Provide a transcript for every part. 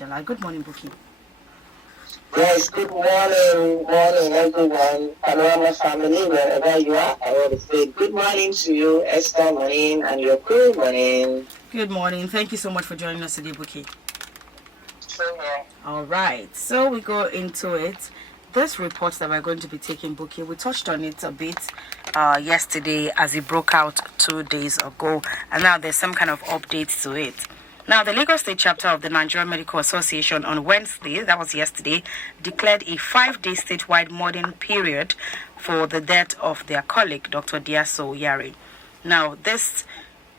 Angela. Good morning, Buki. Yes, good morning, everyone, Panorama family, wherever you are. I want to say good morning to you, Esther Morning, and your good morning. Good morning. Thank you so much for joining us today, Buki. Same here. All right, so we go into it. This report that we're going to be taking, Buki, we touched on it a bit yesterday as it broke out 2 days ago, and now there's some kind of update to it. Now, the Lagos State chapter of the Nigerian Medical Association on Wednesday, that was yesterday, declared a 5-day statewide mourning period for the death of their colleague, Dr. Diaso Yari. Now, this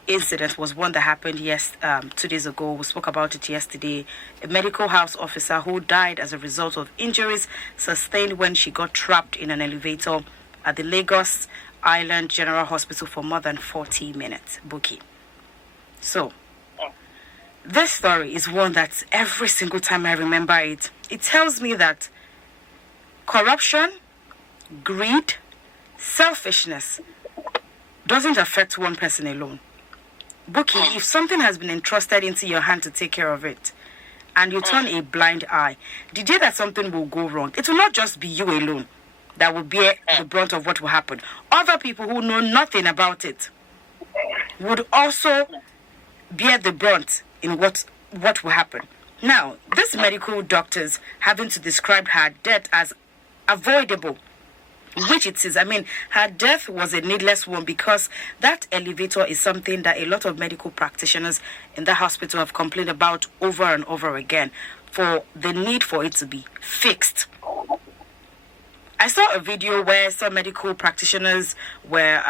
incident was one that happened 2 days ago. We spoke about it yesterday. A medical house officer who died as a result of injuries sustained when she got trapped in an elevator at the Lagos Island General Hospital for more than 40 minutes. Buki. So, this story is one that every single time I remember it, it tells me that corruption, greed, selfishness doesn't affect one person alone. Buki, if something has been entrusted into your hand to take care of it, and you turn a blind eye, the day that something will go wrong, it will not just be you alone that will bear the brunt of what will happen. Other people who know nothing about it would also bear the brunt in what will happen. Now, these medical doctors having to describe her death as avoidable, which it is. I mean, her death was a needless one because that elevator is something that a lot of medical practitioners in the hospital have complained about over and over again for the need for it to be fixed. I saw a video where some medical practitioners were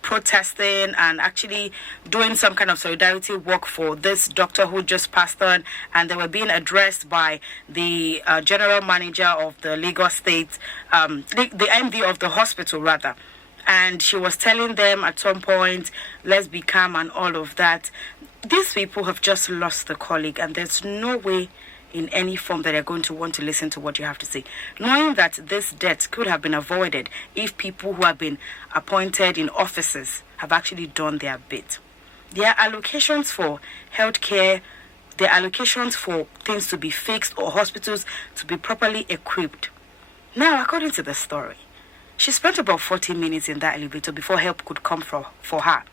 protesting and actually doing some kind of solidarity work for this doctor who just passed on, and they were being addressed by the general manager of the Lagos State, the MD of the hospital rather, and she was telling them at some point, let's be calm and all of that. These people have just lost the colleague, and there's no way in any form that they're going to want to listen to what you have to say, knowing that this death could have been avoided if people who have been appointed in offices have actually done their bit. Their allocations for healthcare, their allocations for things to be fixed or hospitals to be properly equipped. Now, according to the story, she spent about 40 minutes in that elevator before help could come for her.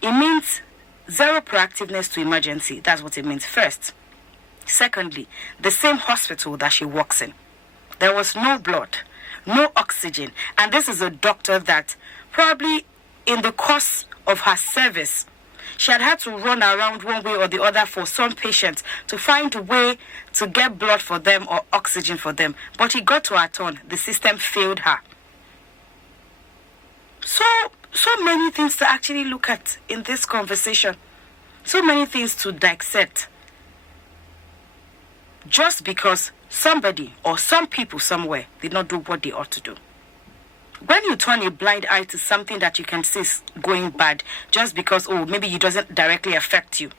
It means zero proactiveness to emergency. That's what it means first. Secondly, the same hospital that she works in, there was no blood, no oxygen, and this is a doctor that probably in the course of her service, she had to run around one way or the other for some patients to find a way to get blood for them or oxygen for them. But it got to her turn. The system failed her. So many things to actually look at in this conversation. So many things to dissect. Just because somebody or some people somewhere did not do what they ought to do. When you turn a blind eye to something that you can see is going bad, just because, maybe it doesn't directly affect you,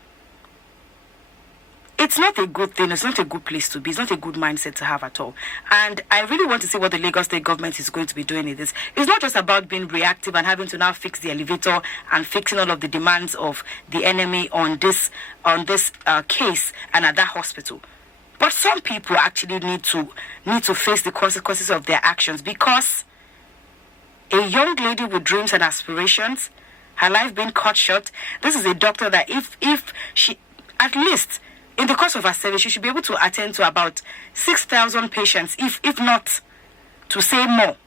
it's not a good thing. It's not a good place to be. It's not a good mindset to have at all. And I really want to see what the Lagos State government is going to be doing in this. It's not just about being reactive and having to now fix the elevator and fixing all of the demands of the enemy on this case and at that hospital. But some people actually need to face the consequences of their actions, because a young lady with dreams and aspirations, her life being cut short. This is a doctor that if she, at least in the course of her service, she should be able to attend to about 6,000 patients, if not to say more.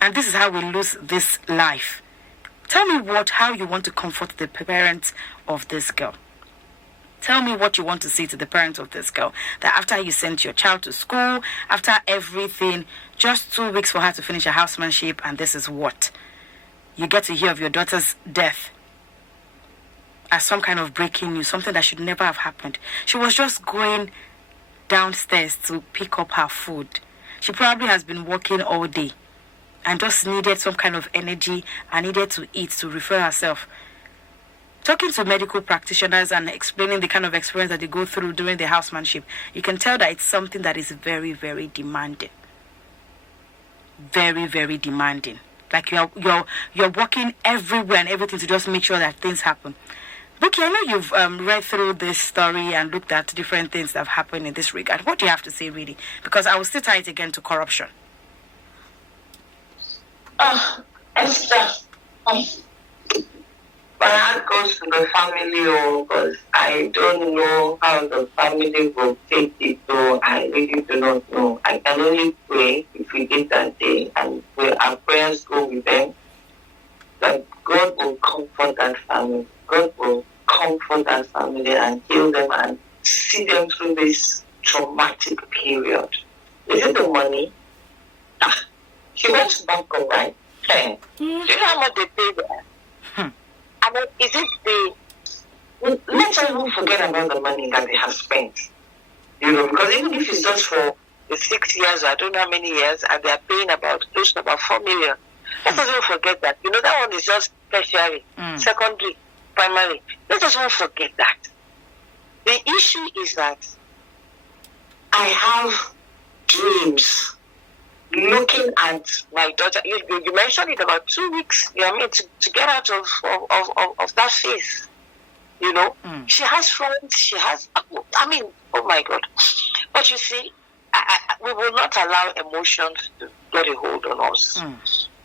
And this is how we lose this life. Tell me how you want to comfort the parents of this girl. Tell me what you want to say to the parents of this girl. That after you sent your child to school, after everything, just 2 weeks for her to finish her housemanship, and this is what you get to hear of your daughter's death as some kind of breaking news, something that should never have happened. She was just going downstairs to pick up her food. She probably has been working all day and just needed some kind of energy and needed to eat to refill herself. Talking to medical practitioners and explaining the kind of experience that they go through during their housemanship, you can tell that it's something that is very, very demanding. Very, very demanding. Like you're working everywhere and everything to just make sure that things happen. Okay, I know you've read through this story and looked at different things that have happened in this regard. What do you have to say, really? Because I will still tie it again to corruption. Esther, my heart goes to the family, because I don't know how the family will take it, so I really do not know. I can only pray if we get that day, and our prayers go with them, that God will comfort that family. God will comfort that family and heal them and see them through this traumatic period. Is it the money? She went to Bangkok, right? Okay. Do you know how much they pay there? I mean, is it let's not even forget about the money that they have spent. Because even if it's just for the 6 years, I don't know how many years, and they are paying close to about 4 million. Let's not even forget that. That one is just tertiary, secondary, primary. Let's just not forget that. The issue is that I have dreams. Looking at my daughter, you mentioned it about 2 weeks. To get out of that phase. She has friends. She has. Oh my God! But you see, we will not allow emotions to get a hold on us.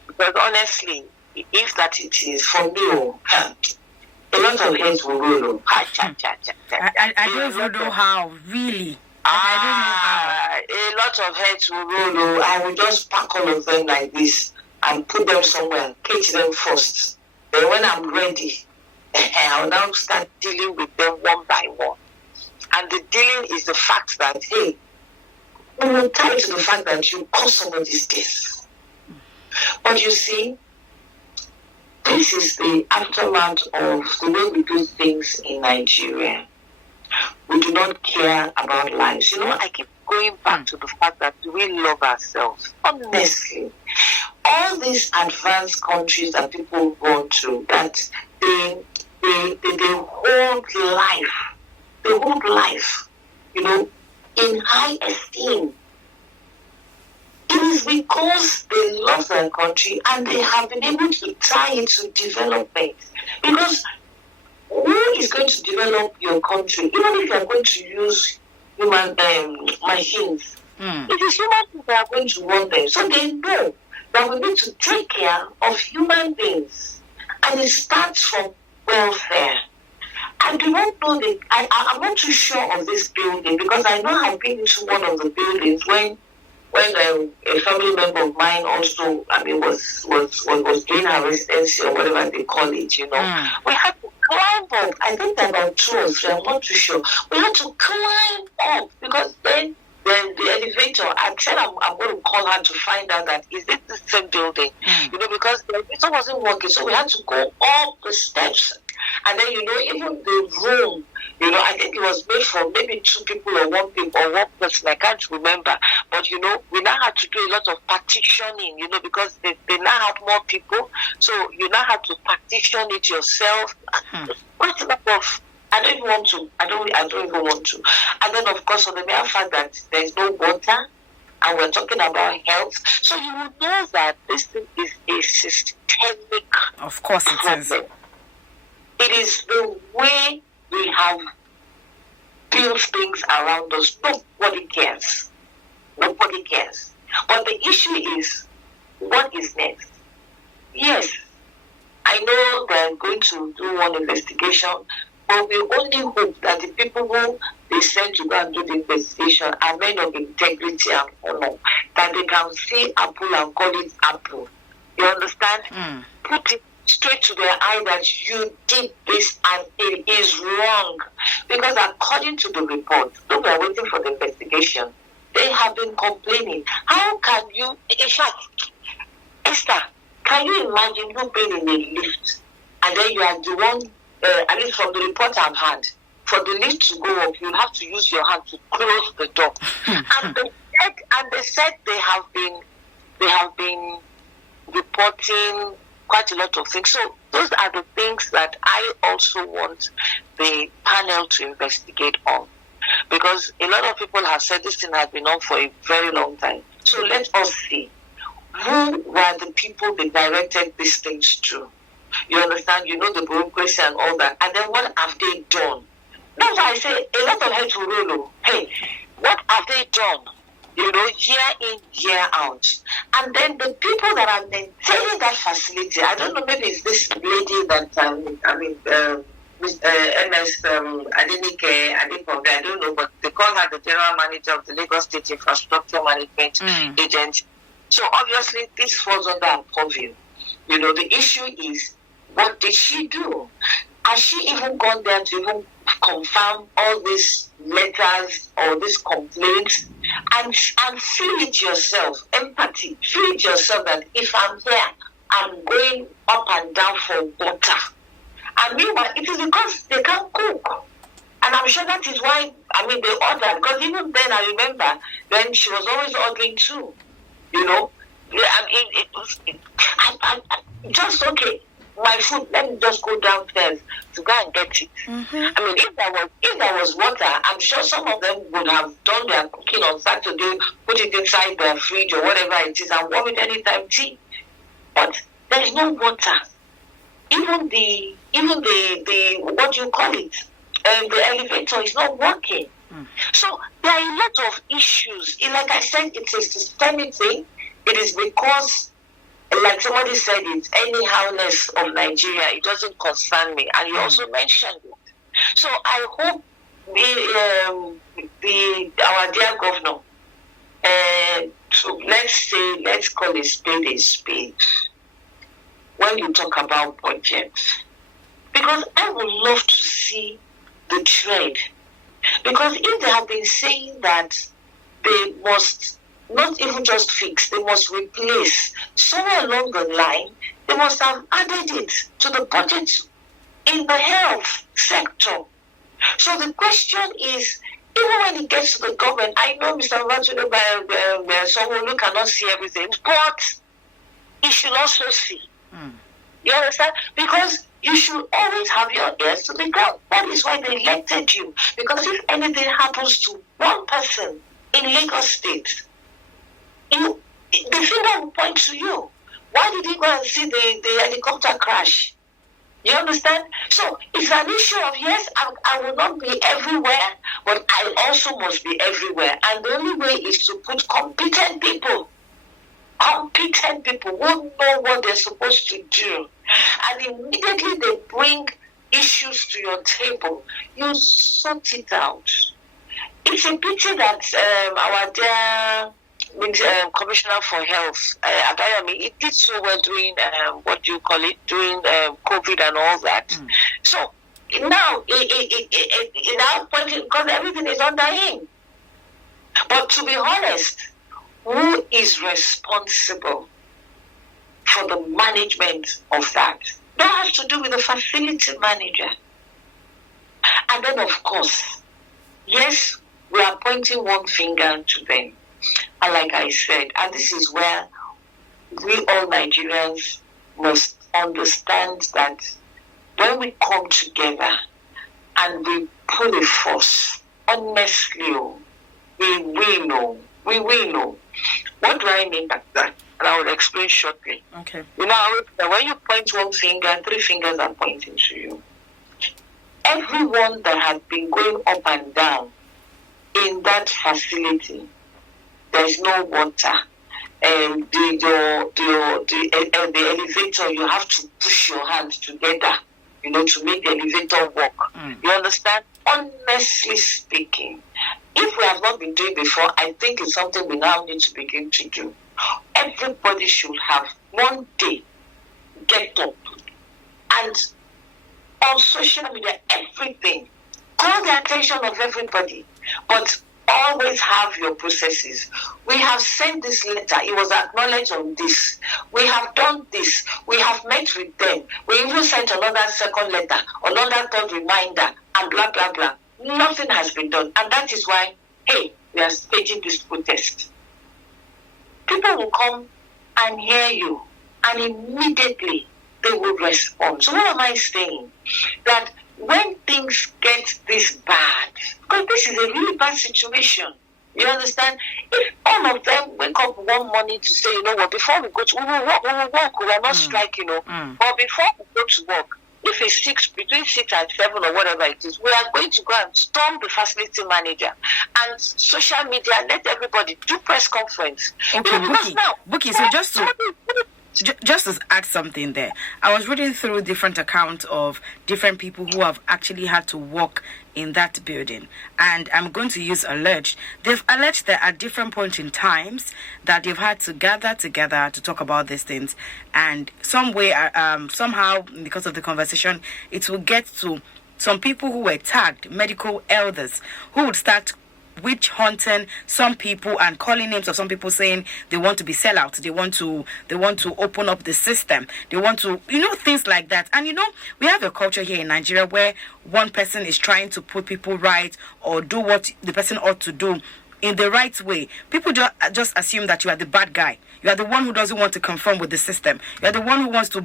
Because honestly, if that it is for me, a lot of heads will roll. I don't even know how, really. I don't know how. A lot of heads will roll. I will just pack all of them like this and put them somewhere and cage them first. Then when I'm ready, I'll now start dealing with them one by one. And the dealing is the fact that, hey, we will tie to the fact that you caused somebody's death. But you see, this is the aftermath of the way we do things in Nigeria. We do not care about lives. I keep going back to the fact that we love ourselves. Honestly, all these advanced countries that people go to, that they hold life, in high esteem. It is because they love their country and they have been able to tie it to development. Because who is going to develop your country, even if you are going to use human machines? It is human beings that are going to run them. So they know that we need to take care of human beings. And it starts from welfare. I do not know I'm not too sure of this building, because I know I've been into one of the buildings when a family member of mine also, was doing her residency or whatever they call it, We had to climb up. I think there were about 2 or 3, I'm not too sure. We had to climb up, because then the elevator, I said I'm going to call her to find out that is it the same building, because the elevator wasn't working, so we had to go up the steps. And then, even the room, I think it was made for maybe 2 people or 1 person, I can't remember. But, we now had to do a lot of partitioning, because they now have more people. So you now have to partition it yourself. Quite a lot of, I don't even want to. And then, of course, on the mere fact that there's no water, and we're talking about health. So you will know that this thing is a systemic Of course it problem. is. It is the way we have built things around us. Nobody cares. Nobody cares. But the issue is, what is next? Yes, I know they're going to do one investigation, but we only hope that the people who they send to go and do the investigation are men of integrity and honor, that they can see apple and call it apple. You understand? Put it straight to their eye that you did this and it is wrong. Because according to the report, though we are waiting for the investigation, they have been complaining. How can you, in fact, Esther, can you imagine you being in a lift and then you are the one, at least from the report I've had, for the lift to go up, you have to use your hand to close the door. and they said they have been reporting quite a lot of things. So those are the things that I also want the panel to investigate on. Because a lot of people have said this thing has been on for a very long time. So let us see who were the people they directed these things to. You understand? You know the bureaucracy and all that. And then what have they done? That's why I say a lot of heads will roll. Hey, what have they done? You know, year in, year out. And then the people that are maintaining that facility, I don't know, maybe it's this lady that, MS Adenike, I don't know, but they call her the general manager of the Lagos State Infrastructure Management Agency. So obviously this falls under her purview. You know, the issue is, what did she do? Has she even gone there to even confirm all these letters or these complaints? And feel it yourself, empathy, feel it yourself that if I'm here, I'm going up and down for water. And meanwhile, it is because they can't cook. And I'm sure that is why, they ordered. Because even then, I remember, then she was always ordering too. You know? Just okay, my food, let me just go downstairs to go and get it. If there was water, I'm sure some of them would have done their cooking on Saturday, put it inside their fridge or whatever it is, and warm it anytime tea. But there is no water. Even the what do you call it? The elevator is not working. So there are a lot of issues. Like I said, it's a systemic thing. It is because, like somebody said, it's anyhowness of Nigeria. It doesn't concern me. And you also mentioned it. So I hope our dear governor, so let's call a spade. When you talk about budgets, because I would love to see the trend. Because if they have been saying that they must not even just fix, they must replace, somewhere along the line, they must have added it to the budget in the health sector. So the question is, even when it gets to the government, I know Mr. Vantuno someone who cannot see everything, but he should also see. You understand? Because you should always have your ears to the ground. That is why they elected you. Because if anything happens to one person in Lagos State, the finger will point to you. Why did you go and see the helicopter crash? You understand? So it's an issue of, yes, I will not be everywhere, but I also must be everywhere. And the only way is to put competent people who know what they're supposed to do. And immediately they bring issues to your table, you sort it out. It's a pity that our dear Commissioner for Health, Abayomi, it did so well during during COVID and all that. So now it now pointing, because everything is under him. But to be honest, who is responsible for the management of that? That has to do with the facility manager. And then, of course, yes, we are pointing one finger to them. And like I said, and this is where we all Nigerians must understand that when we come together and we put a force, honestly, we will know. What do I mean by that? And I will explain shortly. Okay. You know, when you point one finger, 3 fingers are pointing to you. Everyone that has been going up and down in that facility, there is no water. The elevator, you have to push your hands together, to make the elevator work. You understand? Honestly speaking, if we have not been doing before, I think it's something we now need to begin to do. Everybody should have one day get up and on social media, everything, call the attention of everybody, but always have your processes. We have sent this letter, it was acknowledged on this. We have done this, we have met with them. We even sent another second letter, another third reminder, and blah, blah, blah. Nothing has been done. And that is why, hey, we are staging this protest. People will come and hear you, and immediately they will respond. So what am I saying? That when things get this bad, because this is a really bad situation, You understand? If all of them wake up one morning to say, you know what, before we go to, we will work, we are not striking, but before we go to work, if it's between 6 and 7 or whatever it is, we are going to go and storm the facility manager and social media, let everybody do press conference. Okay, Bookie, so just to add something there, I was reading through different accounts of different people who have actually had to work in that building, and I'm going to use alleged. They've alleged that at different points in times that they've had to gather together to talk about these things, and somehow because of the conversation, it will get to some people who were tagged, medical elders, who would start witch hunting some people and calling names of some people, saying they want to be sellouts, they want to open up the system, they want to, things like that. And we have a culture here in Nigeria where one person is trying to put people right or do what the person ought to do in the right way. People just assume that you are the bad guy. You are the one who doesn't want to conform with the system. You are the one who wants to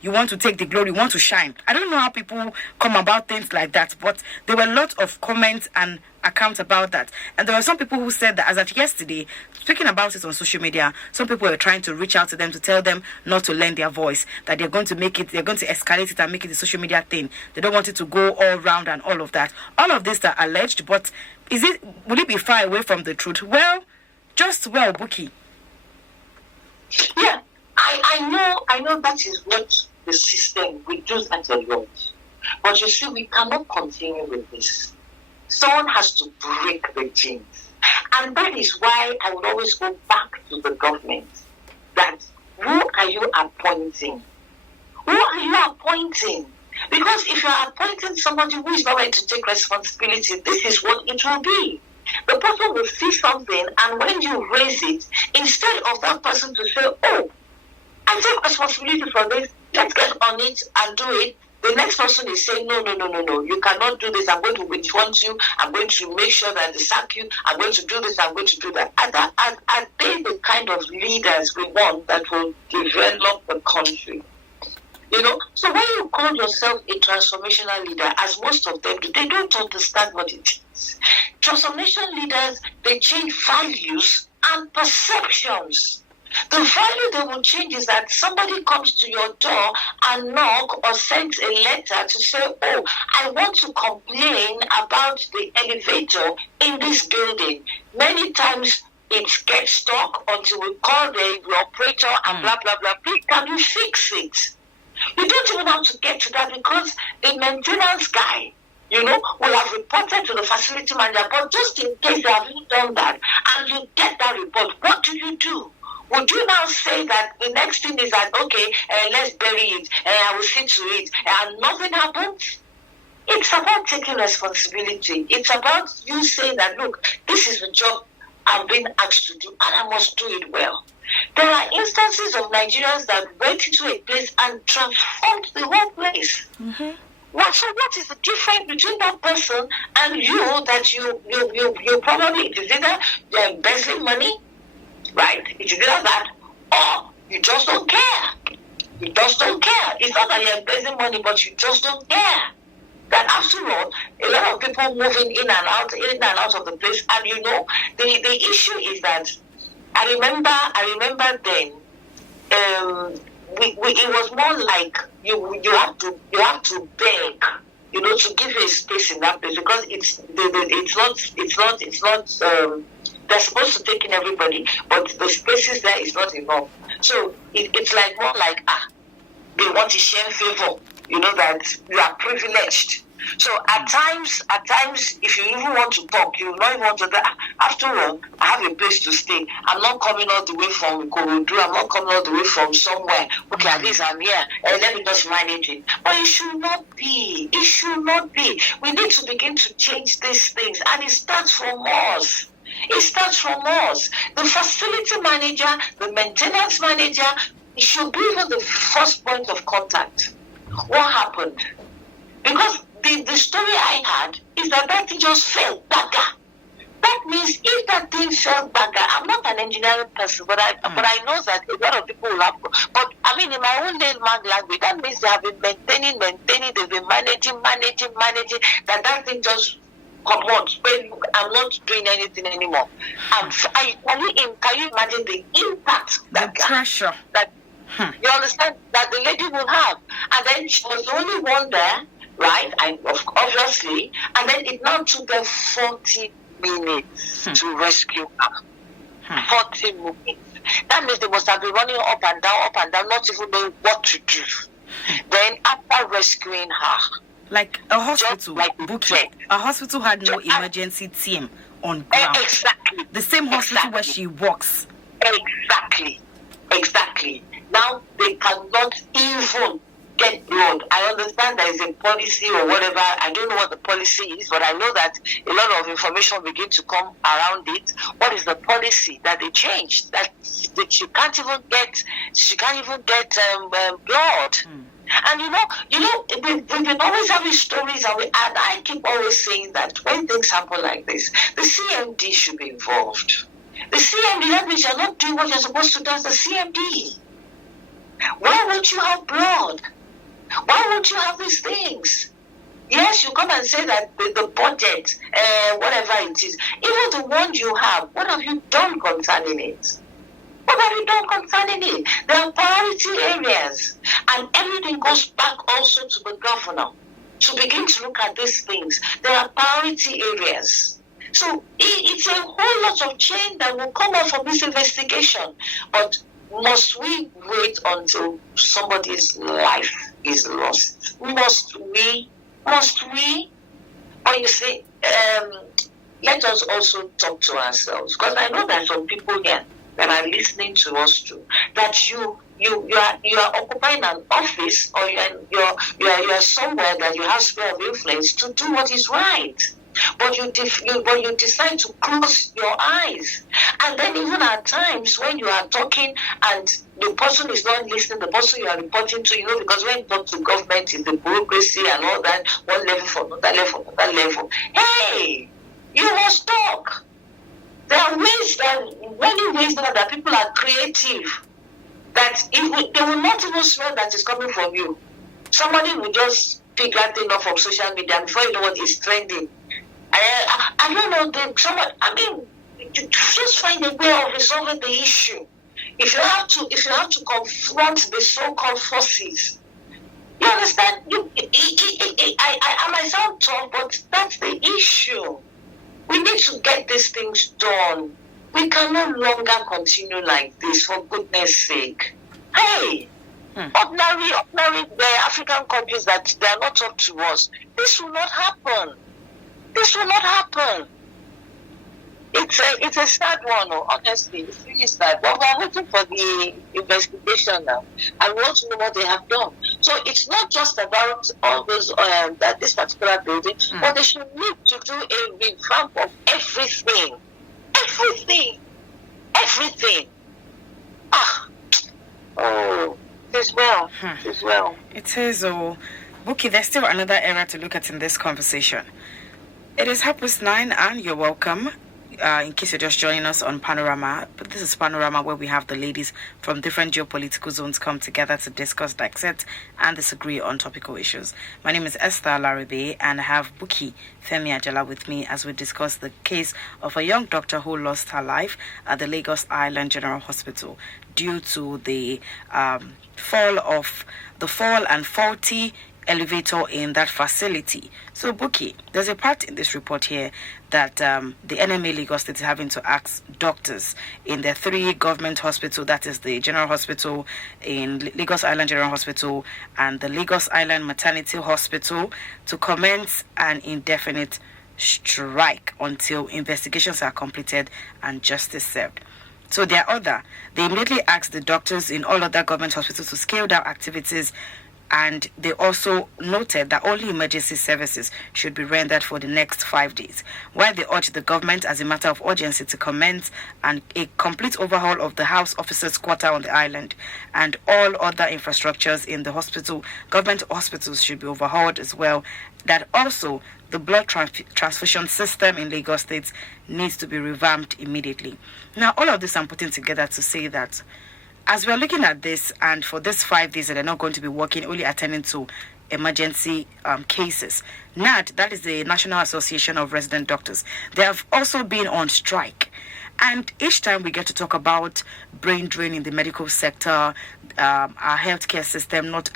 you want to take the glory, you want to shine. I don't know how people come about things like that, but there were a lot of comments and accounts about that. And there were some people who said that as of yesterday, speaking about it on social media, some people were trying to reach out to them to tell them not to lend their voice, that they're going to escalate it and make it a social media thing. They don't want it to go all round and all of that. All of this are alleged, but would it be far away from the truth? Well, Bookie. Yeah, I know that is what the system, we do that a lot. But you see, we cannot continue with this. Someone has to break the chains. And that is why I would always go back to the government. That, who are you appointing? Who are you appointing? Because if you are appointing somebody who is not ready to take responsibility, this is what it will be. The person will see something, and when you raise it, instead of that person to say, oh, I take responsibility for this, let's get on it and do it, the next person is saying, no, you cannot do this, I'm going to witch hunt you, I'm going to make sure that they sack you, I'm going to do this, I'm going to do that. Are they the kind of leaders we want that will develop the country? So when you call yourself a transformational leader, as most of them do, they don't understand what it is. Transformation leaders, they change values and perceptions. The value they will change is that somebody comes to your door and knock or sends a letter to say, oh, I want to complain about the elevator in this building. Many times it gets stuck until we call the operator and blah, blah, blah. Please, can you fix it? You don't even have to get to that because the maintenance guy, will have reported to the facility manager. But just in case they haven't done that and you get that report, what do? Would you now say that the next thing is that, okay, let's bury it, I will see to it, and nothing happens? It's about taking responsibility. It's about you saying that, look, this is the job I've been asked to do, and I must do it well. There are instances of Nigerians that went into a place and transformed the whole place. Mm-hmm. So what is the difference between that person and you that you probably, it is either you're embezzling money, right? It is either that, or you just don't care. You just don't care. It's not that you're embezzling money, but you just don't care. That after all, a lot of people moving in and out of the place, and the issue is that I remember then, it was more like you have to beg, to give you a space in that place, because it's not they're supposed to take in everybody, but the spaces there is not enough. So it's like more like they want to share favor, that you are privileged. So at times, if you even want to talk, you not even want to. After all, I have a place to stay. I'm not coming all the way from Ikorodu. I'm not coming all the way from somewhere. Okay, at least I'm here. Let me just manage it. But it should not be. It should not be. We need to begin to change these things, and it starts from us. It starts from us. The facility manager, the maintenance manager, it should be even the first point of contact. What happened? Because the story I had is that thing just fell bagger. That means if that thing fell bagger, I'm not an engineering person, but I know that a lot of people will have. But I mean, in my own layman language, that means they have been maintaining, they've been managing, that thing just come on, when I'm not doing anything anymore. Can you imagine the impact the pressure that you understand that the lady will have? And then she was the only one there, right? And obviously, and then it now took them 40 minutes to rescue her. 40 minutes. That means they must have been running up and down, not even knowing what to do. Then after rescuing her, like a hospital, a hospital had no emergency team on ground. Exactly. The same hospital where she works. Exactly. Now they cannot even get blood. I understand there is a policy or whatever. I don't know what the policy is, but I know that a lot of information will begin to come around it. What is the policy that they changed? That she can't even get blood. And we've been always having stories, and I keep always saying that when things happen like this, the CMD should be involved. The CMD, that means you're not doing what you're supposed to do as the CMD. Why won't you have blood? Why won't you have these things? Yes, you come and say that the budget, whatever it is, even the one you have, what have you done concerning it? What have you done concerning it? There are priority areas, and everything goes back also to the governor to begin to look at these things. There are priority areas. So it's a whole lot of change that will come out from this investigation. But must we wait until somebody's life is lost? Must we? Or you say, let us also talk to ourselves. Because I know that some people here that are listening to us too, that you are occupying an office, or you are somewhere that you have sphere of influence to do what is right. But you decide to close your eyes. And then even at times when you are talking and the person is not listening, the person you are reporting to, because when you talk to government in the bureaucracy and all that, one level for another level. Hey, you must talk. There are many ways now that people are creative, that they will not even smell that is coming from you. Somebody will just pick that thing up from social media, and before you know what is trending. I don't know. Just find a way of resolving the issue. If you have to confront the so-called forces, you understand? I might sound tough, but that's the issue. We need to get these things done. We can no longer continue like this, for goodness sake. Hey, ordinary the African countries that they are not up to us. This will not happen. It's a sad one, honestly. It's really sad. But we are waiting for the investigation now, and we want to know what they have done. So it's not just about all those that this particular building, but they should need to do a revamp of everything. It is well. It is well. It is. Buki, there's still another area to look at in this conversation. It is 9:30, and you're welcome. In case you're just joining us on Panorama, but this is Panorama, where we have the ladies from different geopolitical zones come together to discuss, dissect, and disagree on topical issues. My name is Esther Laribe, and I have Buki Femi Ajala with me as we discuss the case of a young doctor who lost her life at the Lagos Island General Hospital due to the fall and faulty elevator in that facility. So, Buki, there's a part in this report here that the NMA Lagos State is having to ask doctors in the 3 government hospitals, that is the General Hospital in Lagos Island General Hospital and the Lagos Island Maternity Hospital, to commence an indefinite strike until investigations are completed and justice served. So they immediately asked the doctors in all other government hospitals to scale down activities, and they also noted that only emergency services should be rendered for the next 5 days, while they urged the government as a matter of urgency to commence a complete overhaul of the house officers' quarter on the island, and all other infrastructures in the government hospitals should be overhauled as well. That also the blood transfusion system in Lagos State needs to be revamped immediately. Now, all of this I'm putting together to say that as we're looking at this, and for this 5 days that they're not going to be working, only attending to emergency cases. NAD, that is the National Association of Resident Doctors, they have also been on strike. And each time we get to talk about brain drain in the medical sector, our healthcare system not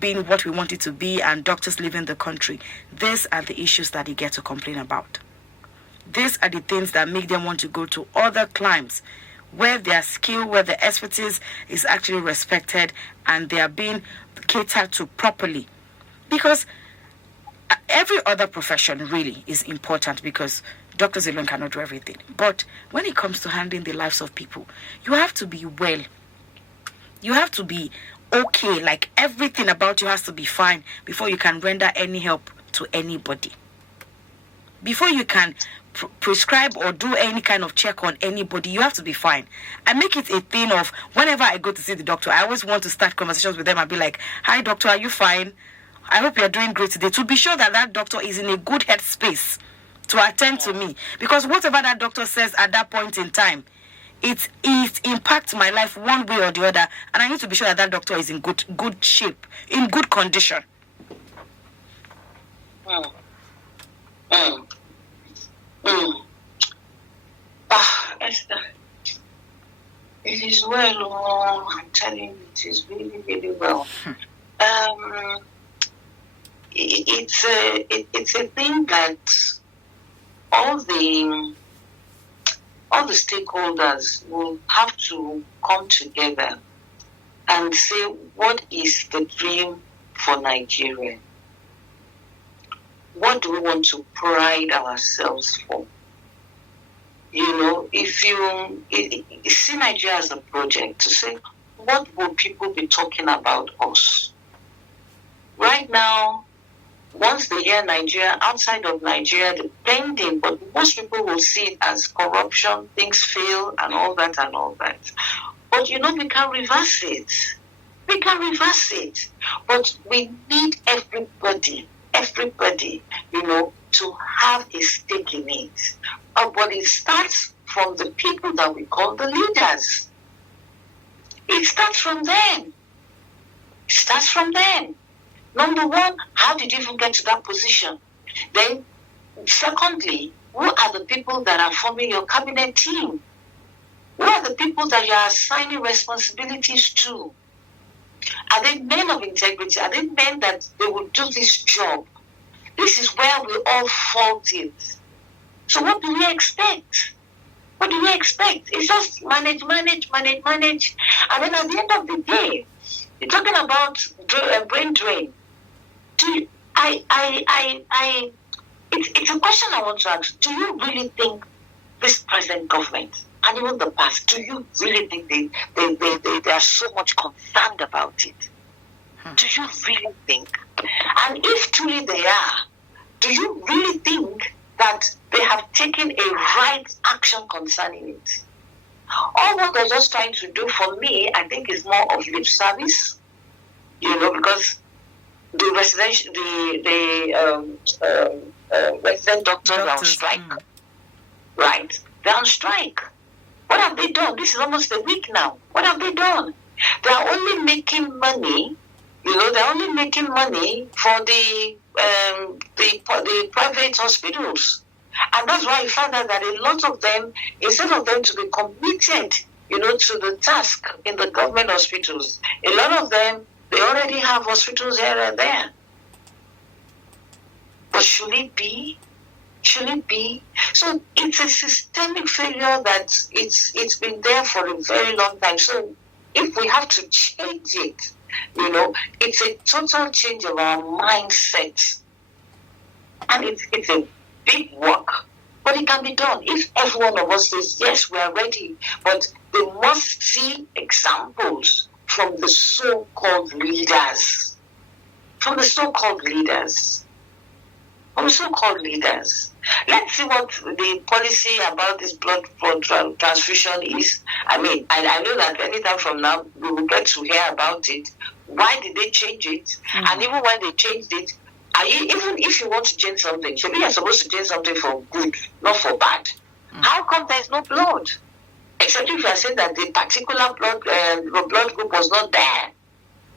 being what we want it to be, and doctors leaving the country, these are the issues that they get to complain about. These are the things that make them want to go to other climes where their skill, where their expertise is actually respected and they are being catered to properly. Because every other profession really is important, because doctors alone cannot do everything. But when it comes to handling the lives of people, you have to be well. You have to be okay. Like, everything about you has to be fine before you can render any help to anybody. Before you can prescribe or do any kind of check on anybody, you have to be fine. I make it a thing of, whenever I go to see the doctor, I always want to start conversations with them and be like, "Hi doctor, are you fine? I hope you're doing great today," to be sure that that doctor is in a good headspace to attend to me. Because whatever that doctor says at that point in time, it impacts my life one way or the other, and I need to be sure that that doctor is in good shape, in good condition. Esther, it is well. Oh, I'm telling you, it is really, really well. It's a thing that all the stakeholders will have to come together and say, what is the dream for Nigeria? What do we want to pride ourselves for? You know, if you see Nigeria as a project, to say, what will people be talking about us? Right now, once they hear Nigeria, outside of Nigeria, depending, but most people will see it as corruption, things fail, and all that and all that. But you know, we can reverse it. We can reverse it. But we need everybody, you know, to have a stake in it. But it starts from the people that we call the leaders. It starts from them. It starts from them. Number one, how did you even get to that position? Then, secondly, who are the people that are forming your cabinet team? Who are the people that you are assigning responsibilities to? Are they men of integrity? Are they men that they will do this job? This is where we all faulted. So what do we expect? What do we expect? It's just manage. And then at the end of the day, you're talking about brain drain. It's a question I want to ask. Do you really think this present government and even the past, do you really think they are so much concerned about it? Do you really think? And if truly they are, do you really think that they have taken a right action concerning it? All what they're just trying to do, for me, I think, is more of lip service, you know, because the resident doctors are on strike, right? They're on strike. What have they done? This is almost a week now. What have they done? They are only making money. You know, they're only making money for the private hospitals. And that's why you find out that a lot of them, instead of them to be committed, you know, to the task in the government hospitals, a lot of them, they already have hospitals here and there. But should it be? Should it be? So it's a systemic failure that it's been there for a very long time. So if we have to change it, you know, it's a total change of our mindset. And it's a big work. But it can be done if every one of us says, yes, we are ready. But they must see examples from the so-called leaders. From the so-called leaders. Let's see what the policy about this blood transfusion is. I mean, I know that anytime from now, we will get to hear about it. Why did they change it? And even when they changed it, even if you want to change something, maybe you're supposed to change something for good, not for bad. How come there's no blood? Except if you are saying that the particular blood group was not there.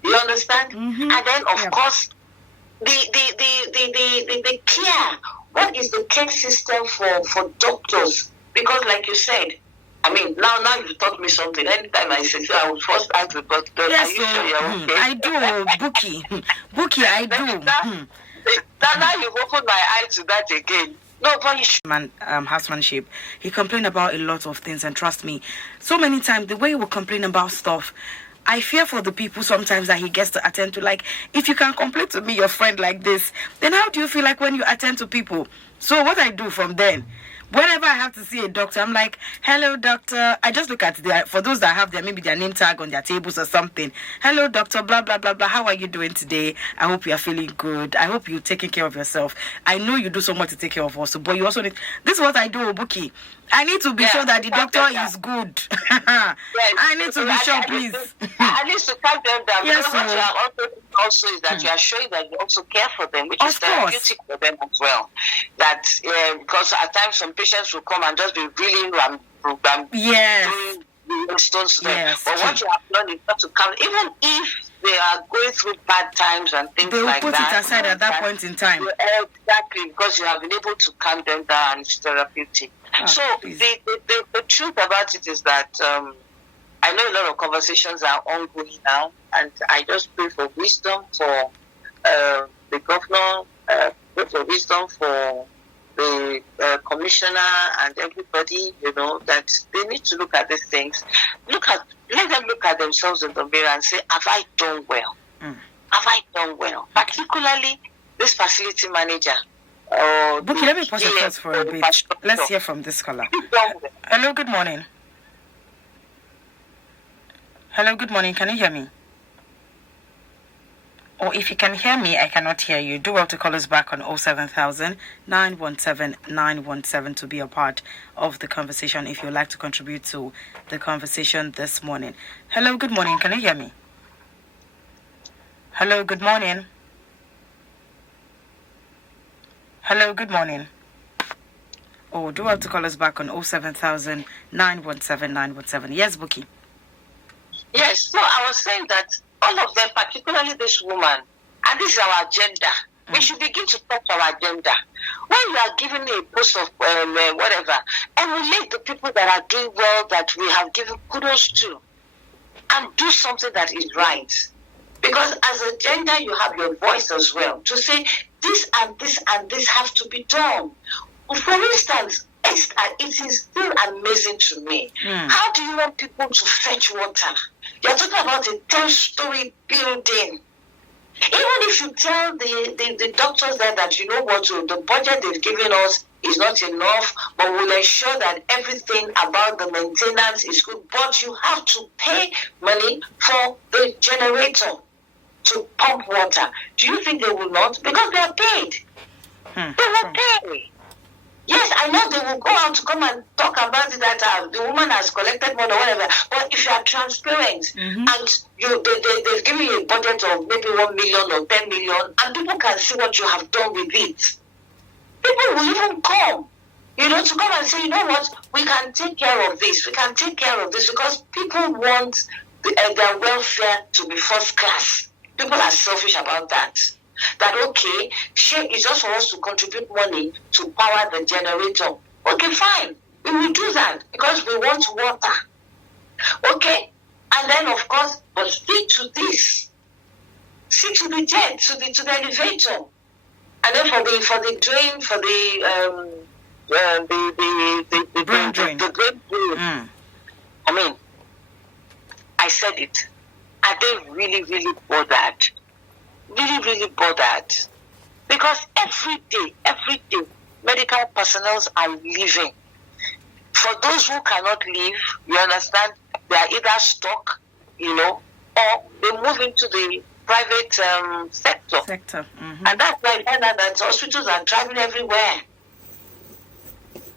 You understand? Mm-hmm. And then, of course, the care. What is the care system for doctors? Because, like you said, I mean, now you taught me something. Anytime I say, so I will first ask the doctor, yes, are you sure you're okay? I do, Bookie, I do. Now you've opened my eye to that again. No, but housemanship. He complained about a lot of things, and trust me, so many times the way he will complain about stuff, I fear for the people sometimes that he gets to attend to. Like, if you can complain to me, your friend, like this, then how do you feel like when you attend to people? So what I do from then, whenever I have to see a doctor, I'm like, hello, doctor. I just look at for those that have maybe their name tag on their tables or something. Hello, doctor, blah, blah, blah, blah. How are you doing today? I hope you are feeling good. I hope you're taking care of yourself. I know you do so much to take care of us, but you also need, this is what I do, Buki. I need to be sure that the doctor is good. Yes, I need to be sure, please. I need to calm them down. Yes, because what you are also is that you are showing that you also care for them, which is therapeutic for them as well. That because at times some patients will come and just be really doing stones to them. Yes, but what you have done is not to calm, even if they are going through bad times and things like that. They will put it aside at that point in time. Exactly, because you have been able to calm them down and it's therapeutic. So the truth about it is that I know a lot of conversations are ongoing now, and I just pray for wisdom for the governor, pray for wisdom for the commissioner and everybody, that they need to look at these things. Let them look at themselves in the mirror and say, have I done well? Have I done well? Particularly this facility manager. Buki, let me pause your thoughts for a bit. Let's hear from this caller. Hello, good morning. Hello, good morning. Can you hear me? Or if you can hear me, I cannot hear you. Do well to call us back on 07000 917 917 to be a part of the conversation if you'd like to contribute to the conversation this morning. Hello, good morning. Can you hear me? Hello, good morning. Hello, good morning. Oh, do well to call us back on 07000 917 917. Yes, Buki. Yes, so I was saying that all of them, particularly this woman, and this is our agenda. We should begin to touch our agenda. When you are given a post of whatever, emulate the people that are doing well, that we have given kudos to, and do something that is right. Because as a gender, you have your voice as well to say this and this and this have to be done. For instance, it is still amazing to me. How do you want people to fetch water? You're talking about a 10-story building. Even if you tell the doctors there that you know what, the budget they've given us is not enough, but we'll ensure that everything about the maintenance is good. But you have to pay money for the generator to pump water. Do you think they will not? Because they are paid. They will pay. Yes, I know they will go out to come and talk about it that the woman has collected money or whatever. But if you are transparent and they've given you a budget of maybe 1 million or 10 million, and people can see what you have done with it, people will even come, to come and say, you know what, we can take care of this. We can take care of this because people want their welfare to be first class. People are selfish about that. That okay, it's just for us to contribute money to power the generator. Okay, fine. We will do that because we want water. Okay? And then of course, but stick to this. Stick to the jet, to the elevator. And then for the drain, for the brain drain. The brain drain. I mean, I said it. Are they really, really bothered? Really, really bothered, because every day, medical personnel are leaving. For those who cannot leave, you understand, they are either stuck, or they move into the private sector. And that's why I find out that hospitals are traveling everywhere.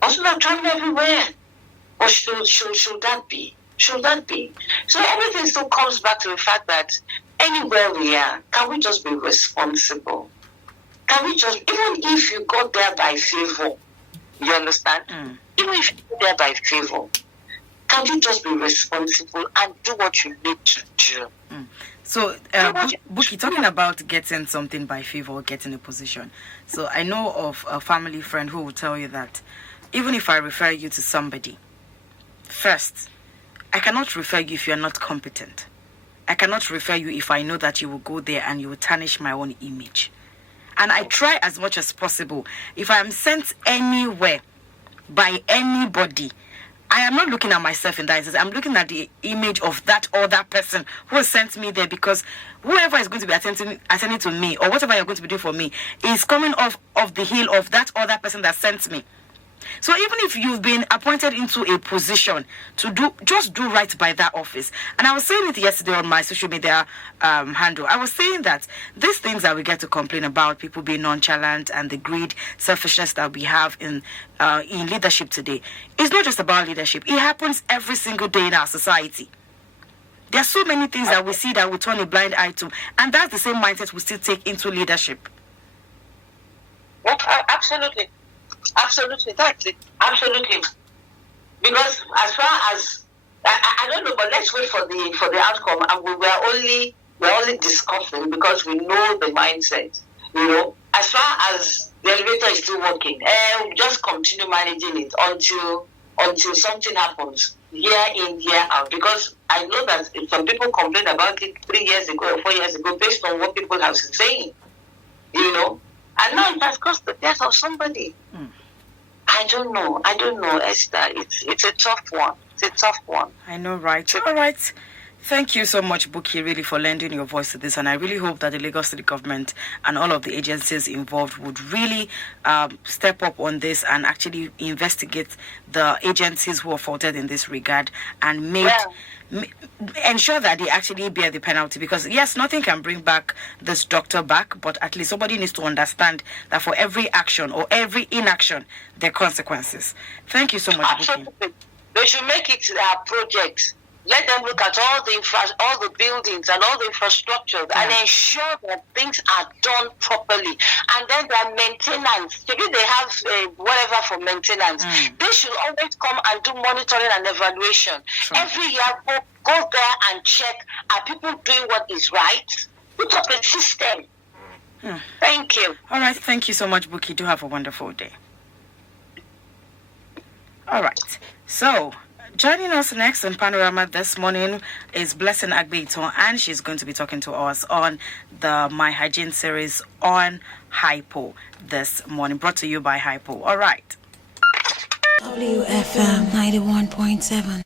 Or should that be? Should that be? So everything still comes back to the fact that anywhere we are, can we just be responsible? Can we just, even if you got there by favor, you understand? Even if you got there by favor, can you just be responsible and do what you need to do? So, Buki, talking about getting something by favor or getting a position. So, I know of a family friend who will tell you that even if I refer you to somebody, first, I cannot refer you if you are not competent. I cannot refer you if I know that you will go there and you will tarnish my own image. And I try as much as possible. If I am sent anywhere by anybody, I am not looking at myself in that instance. I'm looking at the image of that other person who has sent me there, because whoever is going to be attending to me or whatever you're going to be doing for me is coming off of the heel of that other person that sent me. So even if you've been appointed into a position to just do right by that office. And I was saying it yesterday on my social media handle. I was saying that these things that we get to complain about, people being nonchalant and the greed, selfishness that we have in leadership today, is not just about leadership. It happens every single day in our society. There are so many things that we see that we turn a blind eye to, and that's the same mindset we still take into leadership. Well, absolutely. Absolutely, that's it. Absolutely. Because as far as I don't know, but let's wait for the outcome. And we're only discussing because we know the mindset. You know, as far as the elevator is still working, we just continue managing it until something happens year in, year out. Because I know that some people complained about it 3 years ago or 4 years ago based on what people have been saying. You know. And now it has caused the death of somebody. I don't know, Esther. It's a tough one. I know, right? All right. Thank you so much, Buki, really, for lending your voice to this. And I really hope that the Lagos State government and all of the agencies involved would really step up on this and actually investigate the agencies who are faulted in this regard and ensure that they actually bear the penalty. Because yes, nothing can bring back this doctor back, but at least somebody needs to understand that for every action or every inaction, there are consequences. Thank you so much, Absolutely. Buki. They should make it their project. Let them look at all the buildings and all the infrastructure and ensure that things are done properly. And then their maintenance, maybe they have whatever for maintenance. They should always come and do monitoring and evaluation. Sure. Every year, go there and check, are people doing what is right? Put up a system. Thank you. All right. Thank you so much, Buki. Do have a wonderful day. All right. So, joining us next on Panorama this morning is Blessing Agbeito, and she's going to be talking to us on the My Hygiene series on Hypo this morning, brought to you by Hypo. All right. WFM 91.7.